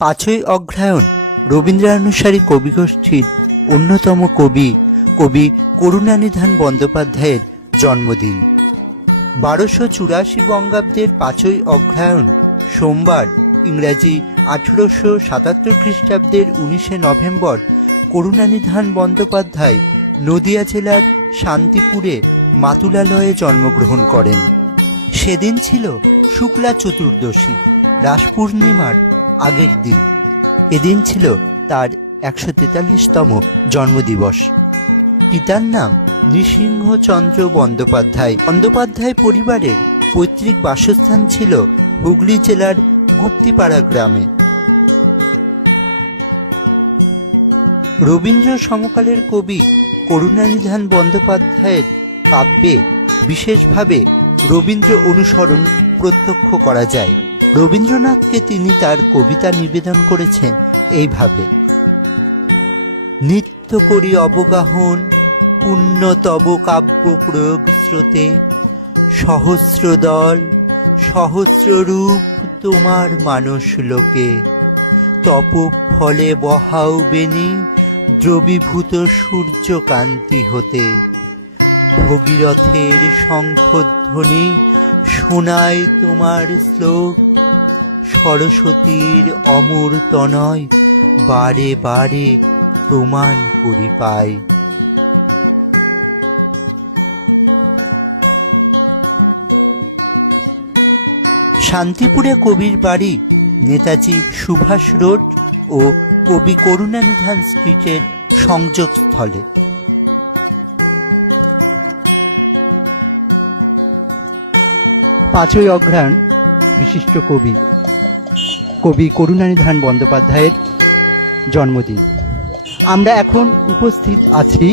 পাঁচই অগ্রহায়ণ রবীন্দ্রানুসারী কবিগোষ্ঠীর অন্যতম কবি কবি করুণানিধান বন্দ্যোপাধ্যায়ের জন্মদিন। 1284 বঙ্গাব্দের 5ই অগ্রহায়ণ সোমবার, ইংরাজি 1877 খ্রিস্টাব্দের 19শে নভেম্বর করুণানিধান বন্দ্যোপাধ্যায় নদিয়া জেলার শান্তিপুরে মাতুলালয়ে জন্মগ্রহণ করেন। সেদিন ছিল শুক্লা চতুর্দশী, রাস পূর্ণিমার আগের দিন। এদিন ছিল তার 143তম জন্মদিবস। পিতার নাম নৃসিংহচন্দ্র বন্দ্যোপাধ্যায়। বন্দ্যোপাধ্যায় পরিবারের পৈতৃক বাসস্থান ছিল হুগলি জেলার গুপ্তিপাড়া গ্রামে। রবীন্দ্র সমকালের কবি করুণানিধান বন্দ্যোপাধ্যায়ের কাব্যে বিশেষভাবে রবীন্দ্র অনুসরণ প্রত্যক্ষ করা যায়। রবীন্দ্রনাথকে তিনি তার কবিতা নিবেদন করেছেন এইভাবে: নিত্য করি অবগাহন পুণ্য তব কাব্য প্রয়োগ স্রোতে, সহস্র দল সহস্র রূপ তোমার মানস লোকে, তপ ফলে বহাও বেনি দ্রবীভূত সূর্যকান্তি হতে, ভগীরথের শঙ্খধ্বনি শোনায় তোমার শ্লোক, সরস্বতীর অমর তনয় বারে বারে প্রমাণ করি পায়। শান্তিপুরে কবির বাড়ি নেতাজি সুভাষ রোড ও কবি করুণানিধান স্ট্রিটের সংযোগস্থলে। পাঁচই অগ্রহায়ণ বিশিষ্ট কবি কবি করুণানিধান বন্দ্যোপাধ্যায়ের জন্মদিন। আমরা এখন উপস্থিত আছি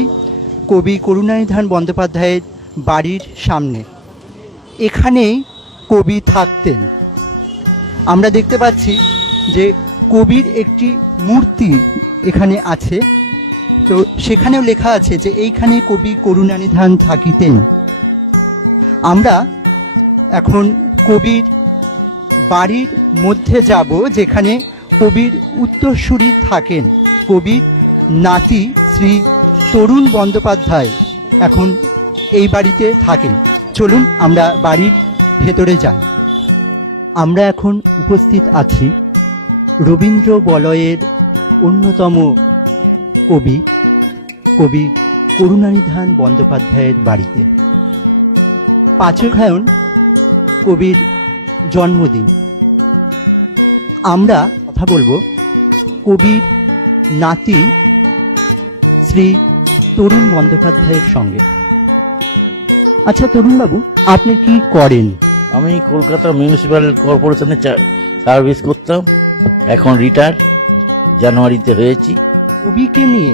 কবি করুণানিধান বন্দ্যোপাধ্যায়ের বাড়ির সামনে। এখানেই কবি থাকতেন। আমরা দেখতে পাচ্ছি যে কবির একটি মূর্তি এখানে আছে, তো সেখানেও লেখা আছে যে এইখানে কবি করুণানিধান থাকিতেন। আমরা এখন কবির বাড়ির মধ্যে যাব, যেখানে কবির উত্তরসূরি থাকেন। কবির নাতি শ্রী তরুণ বন্দ্যোপাধ্যায় এখন এই বাড়িতে থাকেন। চলুন আমরা বাড়ির ভেতরে যাই। আমরা এখন উপস্থিত আছি রবীন্দ্র বলয়ের অন্যতম কবি কবি করুণানিধান বন্দ্যোপাধ্যায়ের বাড়িতে। পাঁচই অগ্রহায়ণ কবির জন্মদিন। আমরা কথা বলবো কবির নাতি শ্রী তরুণ বন্দ্যোপাধ্যায়ের সঙ্গে। আচ্ছা তরুণবাবু, আপনি কি করেন? আমি কলকাতা মিউনিসিপ্যাল কর্পোরেশনে সার্ভিস করতাম, এখন রিটায়ার, জানুয়ারিতে হয়েছি। কবিকে নিয়ে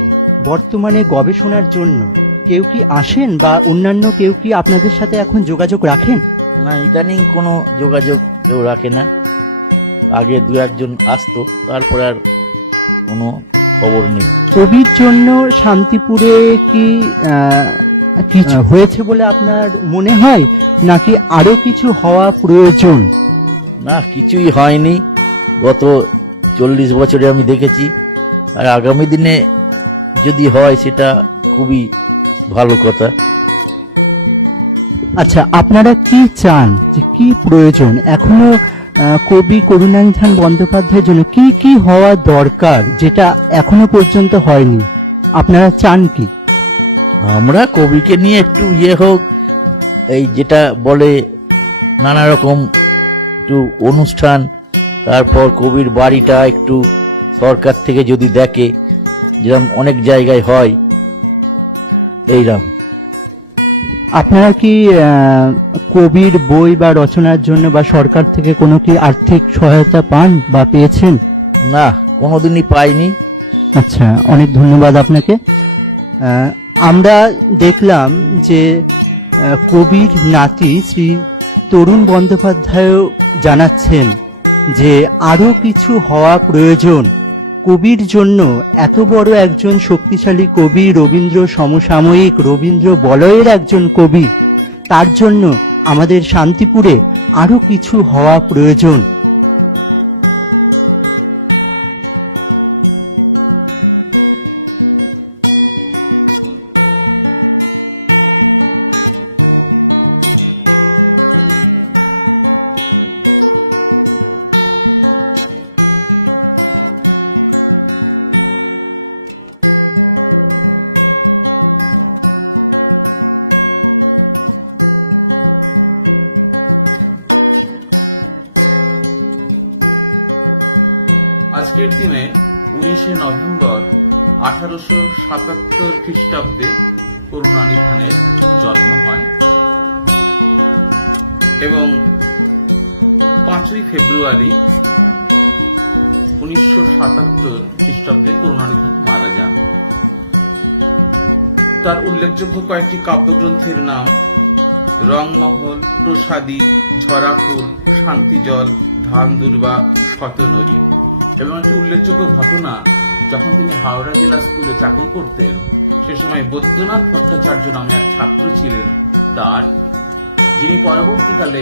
বর্তমানে গবেষণার জন্য কেউ কি আসেন বা অন্যান্য কেউ কি আপনাদের সাথে এখন যোগাযোগ রাখেন? না, ইদানিং কোনো যোগাযোগ কেউ রাখে না। আগে দু একজন আসতো, তারপর আর কোনো খবর নেই। কবির জন্য শান্তিপুরে কি কিছু হয়েছে বলে আপনার মনে হয়, নাকি আরো কিছু হওয়া প্রয়োজন? না, কিছুই হয়নি। গত 40 বছরে আমি দেখেছি, আর আগামী দিনে যদি হয় সেটা খুবই ভালো কথা। আচ্ছা, আপনারা কি চান, যে কি প্রয়োজন এখনো কবি করুণানিধান বন্দ্যোপাধ্যায়ের জন্য কি কি হওয়া দরকার, যেটা এখনো পর্যন্ত হয়নি? আপনারা চান কি? আমরা কবিকে নিয়ে একটু হোক, এই যেটা বলে নানা রকম একটু অনুষ্ঠান, তারপর কবির বাড়িটা একটু সরকার থেকে যদি দেখে, যেরকম অনেক জায়গায় হয় এইরকম। আপনারা কি কবির বই বা রচনার জন্য বা সরকার থেকে কোনো কি আর্থিক সহায়তা পান বা পেয়েছেন? না, কোনোদিনই পাইনি। আচ্ছা, অনেক ধন্যবাদ আপনাকে। আমরা দেখলাম যে কবির নাতি শ্রী তরুণ বন্দ্যোপাধ্যায় জানাচ্ছেন যে আরো কিছু হওয়া প্রয়োজন। কবির জন্য, এত বড় একজন শক্তিশালী কবি, রবীন্দ্র সমসাময়িক, রবীন্দ্র বলয়ের একজন কবি, তার জন্য আমাদের শান্তিপুরে আরো কিছু হওয়া প্রয়োজন। আজকের দিনে 19শে নভেম্বর 1877 খ্রিস্টাব্দে করুণানিধানের জন্ম হয় এবং 5ই ফেব্রুয়ারি 1977 খ্রিস্টাব্দে করুণানিধান মারা যান। তার উল্লেখযোগ্য কয়েকটি কাব্যগ্রন্থের নাম রংমহল, প্রসাদী, ঝরাফুল, শান্তিজল, ধান দুর্বা, শতনরী। এবং একটি উল্লেখযোগ্য ঘটনা, যখন তিনি হাওড়া জেলা স্কুলে চাকরি করতেন, সে সময় বৈদ্যনাথ ভট্টাচার্য নামে এক ছাত্র ছিলেন তার, যিনি পরবর্তীকালে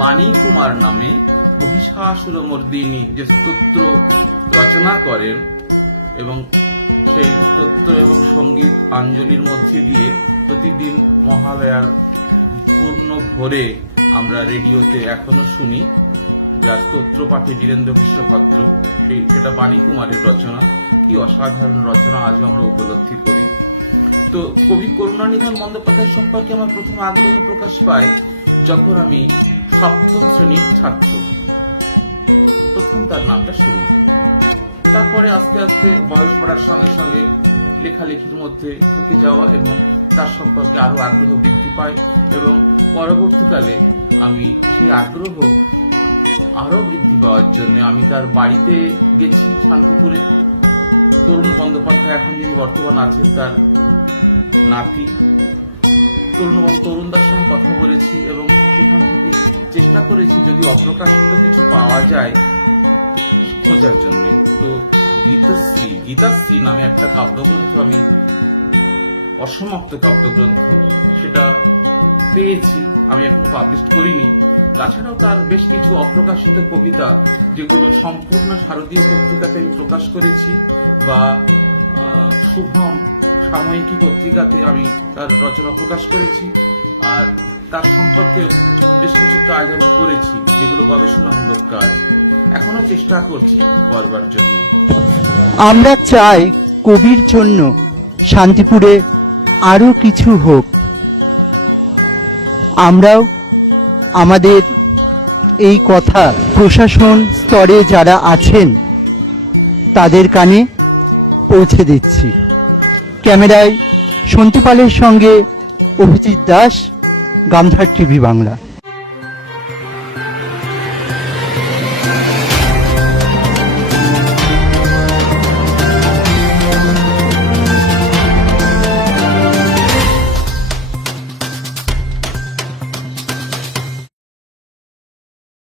বাণী কুমার নামে মহিষাসুরমর্দিনী যে স্তোত্র রচনা করেন এবং সেই স্তোত্র এবং সঙ্গীত আঞ্জলির মধ্যে দিয়ে প্রতিদিন মহালয়ার পূর্ণ ভোরে আমরা রেডিওতে এখনো শুনি, যার স্তোত্র পাঠে বীরেন্দ্র কৃষ্ণ ভদ্র, সেটা বাণী কুমারের রচনা। কি অসাধারণ রচনা আজও আমরা উপলব্ধি করি। তো কবি করুণানিধান বন্দ্যোপাধ্যায় সম্পর্কে আমার প্রথম আগ্রহ প্রকাশ পায় যখন আমি 7ম শ্রেণীর ছাত্র, প্রথম তার নামটা শুনি। তারপরে আস্তে আস্তে বয়স বাড়ার সঙ্গে সঙ্গে লেখালেখির মধ্যে ঢুকে যাওয়া এবং তার সম্পর্কে আরো আগ্রহ বৃদ্ধি পায় এবং পরবর্তীকালে আমি সেই আগ্রহ আরো বৃদ্ধি পাওয়ার জন্য আমি তার বাড়িতে গেছি শান্তিপুরে। তরুণ বন্দ্যোপাধ্যায় এখন যিনি বর্তমান আছেন তার নাতি তরুণদার সঙ্গে কথা বলেছি এবং সেখান থেকে চেষ্টা করেছি যদি অপ্রকাশিত কিছু পাওয়া যায় খোঁজার জন্য। তো গীতাশ্রী নামে একটা কাব্যগ্রন্থ, আমি অসমাপ্ত কাব্যগ্রন্থ, সেটা পেয়েছি, আমি এখনো পাবলিশ করিনি। তাছাড়াও তার বেশ কিছু অপ্রকাশিত কবিতা, যেগুলো সম্পূর্ণ শারদীয় পত্রিকাতে আমি প্রকাশ করেছি বা শুভম সাময়িকী পত্রিকাতে আমি তার রচনা প্রকাশ করেছি। আর তার সম্পর্কে বেশ কিছু কাজ আমি করেছি, যেগুলো গবেষণামূলক কাজ, এখনো চেষ্টা করছি করবার জন্য। আমরা চাই কবির জন্য শান্তিপুরে আরো কিছু হোক। আমরাও আমাদের এই কথা প্রশাসন স্তরে যারা আছেন তাদের কানে পৌঁছে দিচ্ছি। ক্যামেরায় সন্তু পালের সঙ্গে অভিজিৎ দাস, গামধার টিভি বাংলা।